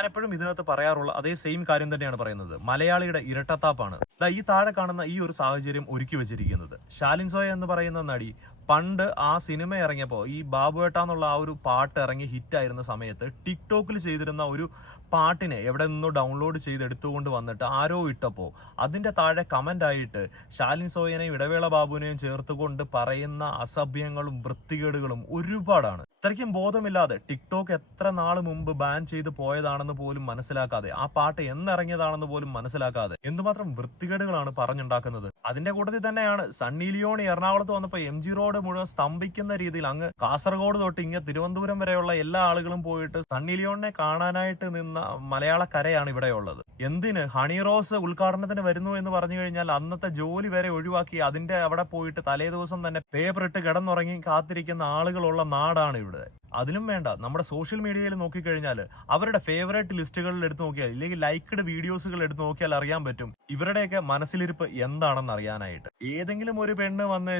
ഞാൻ എപ്പോഴും ഇതിനകത്ത് പറയാറുള്ള അതേ സെയിം കാര്യം തന്നെയാണ് പറയുന്നത്. മലയാളിയുടെ ഇരട്ടത്താപ്പാണ്. ഈ താഴെ കാണുന്ന ഈ ഒരു സാഹചര്യം ഒരുക്കി വെച്ചിരിക്കുന്നത്. ഷാലിൻ സോയ എന്ന് പറയുന്ന നടി പണ്ട് ആ സിനിമ ഇറങ്ങിയപ്പോൾ ഈ ബാബുവേട്ട എന്നുള്ള ആ ഒരു പാട്ട് ഇറങ്ങി ഹിറ്റായിരുന്ന സമയത്ത് ടിക്ടോക്കിൽ ചെയ്തിരുന്ന ഒരു പാട്ടിനെ എവിടെ നിന്നോ ഡൗൺലോഡ് ചെയ്ത് എടുത്തുകൊണ്ട് വന്നിട്ട് ആരോ ഇട്ടപ്പോൾ അതിന്റെ താഴെ കമന്റ് ആയിട്ട് ഷാലിൻ സോയനെയും ഇടവേള ബാബുവിനെയും ചേർത്തുകൊണ്ട് പറയുന്ന അസഭ്യങ്ങളും വൃത്തികേടുകളും ഒരുപാടാണ്. ഇത്രയ്ക്കും ബോധമില്ലാതെ ടിക്ടോക്ക് എത്ര നാൾ മുമ്പ് ബാൻ ചെയ്ത് പോയതാണെന്ന് പോലും മനസ്സിലാക്കാതെ ആ പാട്ട് എന്നിറങ്ങിയതാണെന്ന് പോലും മനസ്സിലാക്കാതെ എന്തുമാത്രം വൃത്തികേടുകളാണ് പറഞ്ഞുണ്ടാക്കുന്നത്. അതിന്റെ കൂട്ടത്തിൽ തന്നെയാണ് സണ്ണി ലിയോണി എറണാകുളത്ത് വന്നപ്പോൾ എം ജി റോഡ് മുഴുവൻ സ്തംഭിക്കുന്ന രീതിയിൽ അങ്ങ് കാസർഗോഡ് തൊട്ട് ഇങ്ങ് തിരുവനന്തപുരം വരെയുള്ള എല്ലാ ആളുകളും പോയിട്ട് സണ്ണി ലിയോണിനെ കാണാനായിട്ട് നിന്ന മലയാള കരയാണ് ഇവിടെയുള്ളത് എന്തിന്? ഹണി റോസ് ഉദ്ഘാടനത്തിന് വരുന്നു എന്ന് പറഞ്ഞു കഴിഞ്ഞാൽ അന്നത്തെ ജോലി വരെ ഒഴിവാക്കി അതിന്റെ അവിടെ പോയിട്ട് തലേ ദിവസം തന്നെ പേപ്പർ ഇട്ട് കിടന്നുറങ്ങി കാത്തിരിക്കുന്ന ആളുകളുള്ള നാടാണ് ഇവിടെ. അതിലും വേണ്ട. നമ്മുടെ സോഷ്യൽ മീഡിയയിൽ നോക്കിക്കഴിഞ്ഞാൽ അവരുടെ ഫേവറേറ്റ് ലിസ്റ്റുകളിൽ എടുത്ത് നോക്കിയാൽ ഇല്ലെങ്കിൽ ലൈക്ക്ഡ് വീഡിയോസുകൾ എടുത്ത് നോക്കിയാൽ അറിയാൻ പറ്റും. ഇവരുടെയൊക്കെ മനസ്സിലിരിപ്പ് എന്താണെന്ന് അറിയാനായിട്ട്. ഏതെങ്കിലും ഒരു പെണ്ണ് വന്ന്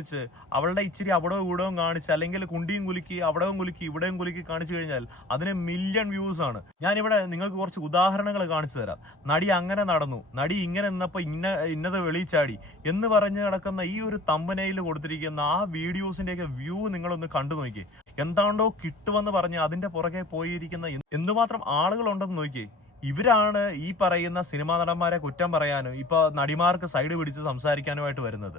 അവളുടെ ഇച്ചിരി അവിടവും ഇവിടവും കാണിച്ച് അല്ലെങ്കിൽ കുണ്ടിയും കുലുക്കി അവിടവും കുലുക്കി ഇവിടെയും കുലുക്കി കാണിച്ചു കഴിഞ്ഞാൽ അതിന് മില്യൺ വ്യൂസ് ആണ്. ഞാനിവിടെ നിങ്ങൾക്ക് കുറച്ച് ഉദാഹരണങ്ങൾ കാണിച്ചു തരാം. നടി അങ്ങനെ നടന്നു. നടി ഇങ്ങനെ നിന്നപ്പോൾ ഇന്ന ഇന്നത് വെളിച്ചാടി എന്ന് പറഞ്ഞ് നടക്കുന്ന ഈ ഒരു തമ്പനയിൽ കൊടുത്തിരിക്കുന്ന ആ വീഡിയോസിന്റെയൊക്കെ വ്യൂ നിങ്ങളൊന്ന് കണ്ടു നോക്കി എന്താണ്ടോ കിട്ടുമെന്ന് പറഞ്ഞ് അതിന്റെ പുറകെ പോയിരിക്കുന്ന എന്തുമാത്രം ആളുകളുണ്ടെന്ന് നോക്കി ഇവരാണ് ഈ പറയുന്ന സിനിമാ നടന്മാരെ കുറ്റം പറയാനും ഇപ്പൊ നടിമാർക്ക് സൈഡ് പിടിച്ച് സംസാരിക്കാനുമായിട്ട് വരുന്നത്.